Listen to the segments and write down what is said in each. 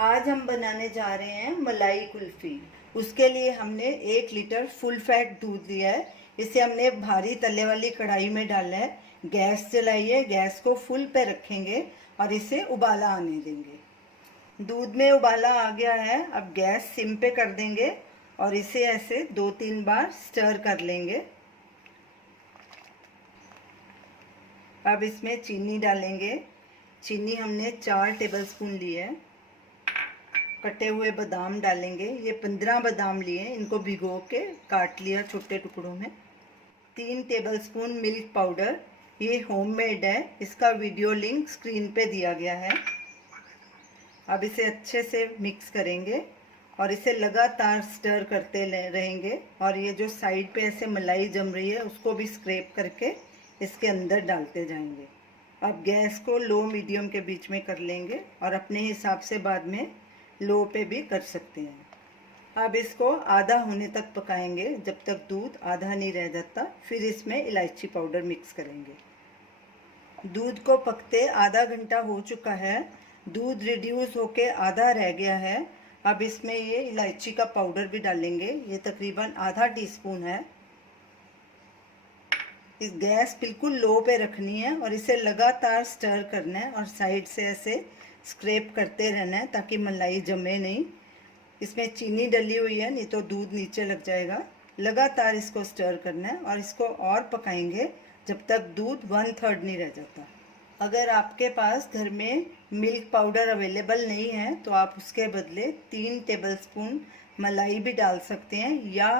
आज हम बनाने जा रहे हैं मलाई कुल्फ़ी। उसके लिए हमने 1 लीटर फुल फैट दूध लिया है। इसे हमने भारी तले वाली कढ़ाई में डाला है। गैस जलाइए, गैस को फुल पे रखेंगे और इसे उबाला आने देंगे। दूध में उबाला आ गया है। अब गैस सिम पे कर देंगे और इसे ऐसे 2-3 बार स्टर कर लेंगे। अब इसमें चीनी डालेंगे। चीनी हमने 4 टेबलस्पून ली है। कटे हुए बादाम डालेंगे। ये 15 बादाम लिए, इनको भिगो के काट लिया छोटे टुकड़ों में। 3 टेबलस्पून मिल्क पाउडर, ये होममेड है, इसका वीडियो लिंक स्क्रीन पे दिया गया है। अब इसे अच्छे से मिक्स करेंगे और इसे लगातार स्टर करते रहेंगे। और ये जो साइड पे ऐसे मलाई जम रही है उसको भी स्क्रैप करके इसके अंदर डालते जाएंगे। अब गैस को लो मीडियम के बीच में कर लेंगे और अपने हिसाब से बाद में लो पे भी कर सकते हैं। अब इसको आधा होने तक पकाएंगे, जब तक दूध आधा नहीं रह जाता। फिर इसमें इलायची पाउडर मिक्स करेंगे। दूध को पकते आधा घंटा हो चुका है। दूध रिड्यूस होके आधा रह गया है। अब इसमें ये इलायची का पाउडर भी डालेंगे। ये तकरीबन आधा टीस्पून है। इस गैस बिल्कुल लो पे रखनी है और इसे लगातार स्टर करना है और साइड से ऐसे स्क्रैप करते रहना है ताकि मलाई जमे नहीं। इसमें चीनी डली हुई है, नहीं तो दूध नीचे लग जाएगा। लगातार इसको स्टर करना है और इसको और पकाएंगे जब तक दूध 1/3 नहीं रह जाता। अगर आपके पास घर में मिल्क पाउडर अवेलेबल नहीं है तो आप उसके बदले 3 टेबलस्पून मलाई भी डाल सकते हैं या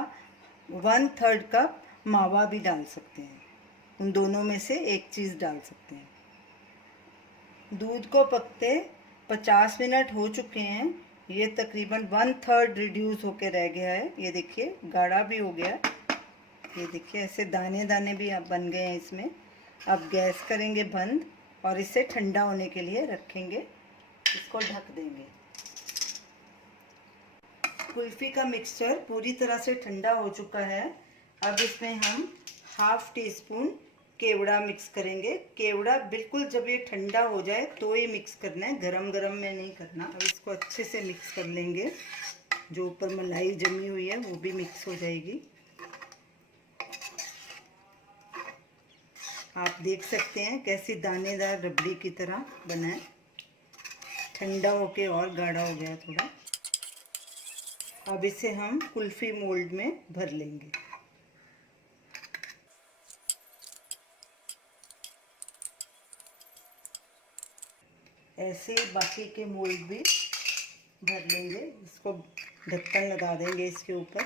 1/3 कप मावा भी डाल सकते हैं। उन दोनों में से एक चीज़ डाल सकते हैं। दूध को पकते 50 मिनट हो चुके हैं। ये तकरीबन 1/3 रिड्यूस होके रह गया है। ये देखिए गाढ़ा भी हो गया। ये देखिए ऐसे दाने दाने भी अब बन गए हैं इसमें। अब गैस करेंगे बंद और इसे ठंडा होने के लिए रखेंगे। इसको ढक देंगे। कुल्फ़ी का मिक्सचर पूरी तरह से ठंडा हो चुका है। अब इसमें हम 1/2 टीस्पून केवड़ा मिक्स करेंगे। केवड़ा बिल्कुल जब ये ठंडा हो जाए तो ये मिक्स करना है, गरम गरम में नहीं करना। अब इसको अच्छे से मिक्स कर लेंगे। जो ऊपर मलाई जमी हुई है वो भी मिक्स हो जाएगी। आप देख सकते हैं कैसी दानेदार रबड़ी की तरह बना है। ठंडा होके और गाढ़ा हो गया थोड़ा। अब इसे हम कुल्फ़ी मोल्ड में भर लेंगे। ऐसे ही बाकी के मोल्ड भी भर लेंगे। इसको ढक्कन लगा देंगे इसके ऊपर।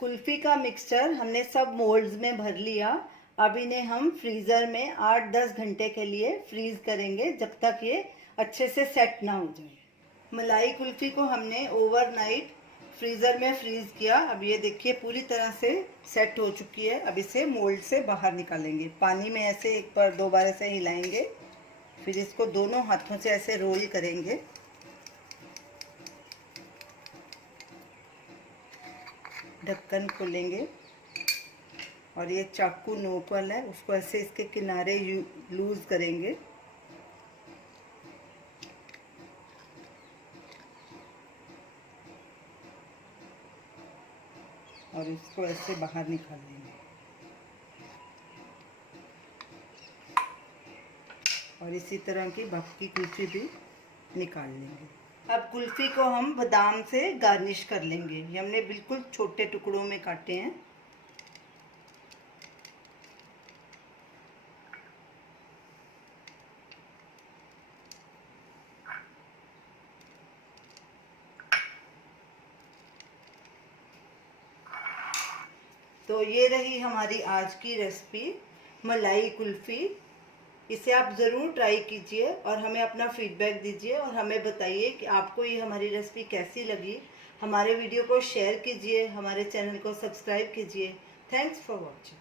कुल्फ़ी का मिक्सचर हमने सब मोल्ड्स में भर लिया। अब इन्हें हम फ्रीज़र में 8-10 घंटे के लिए फ्रीज़ करेंगे जब तक ये अच्छे से सेट ना हो जाए। मलाई कुल्फ़ी को हमने ओवरनाइट फ्रीज़र में फ्रीज़ किया। अब ये देखिए पूरी तरह से सेट हो चुकी है। अब इसे मोल्ड से बाहर निकालेंगे। पानी में ऐसे 1 बार 2 बार ऐसे हिलाएंगे। फिर इसको दोनों हाथों से ऐसे रोल करेंगे। ढक्कन खोलेंगे और ये चाकू नोक वाला है, उसको ऐसे इसके किनारे लूज करेंगे। और इसको ऐसे बाहर निकाल लेंगे। और इसी तरह की बाकी कुल्फ़ी भी निकाल लेंगे। अब कुल्फ़ी को हम बादाम से गार्निश कर लेंगे। ये हमने बिल्कुल छोटे टुकड़ों में काटे हैं। तो ये रही हमारी आज की रेसिपी मलाई कुल्फ़ी। इसे आप ज़रूर ट्राई कीजिए और हमें अपना फीडबैक दीजिए और हमें बताइए कि आपको ये हमारी रेसिपी कैसी लगी। हमारे वीडियो को शेयर कीजिए, हमारे चैनल को सब्सक्राइब कीजिए। Thanks for watching.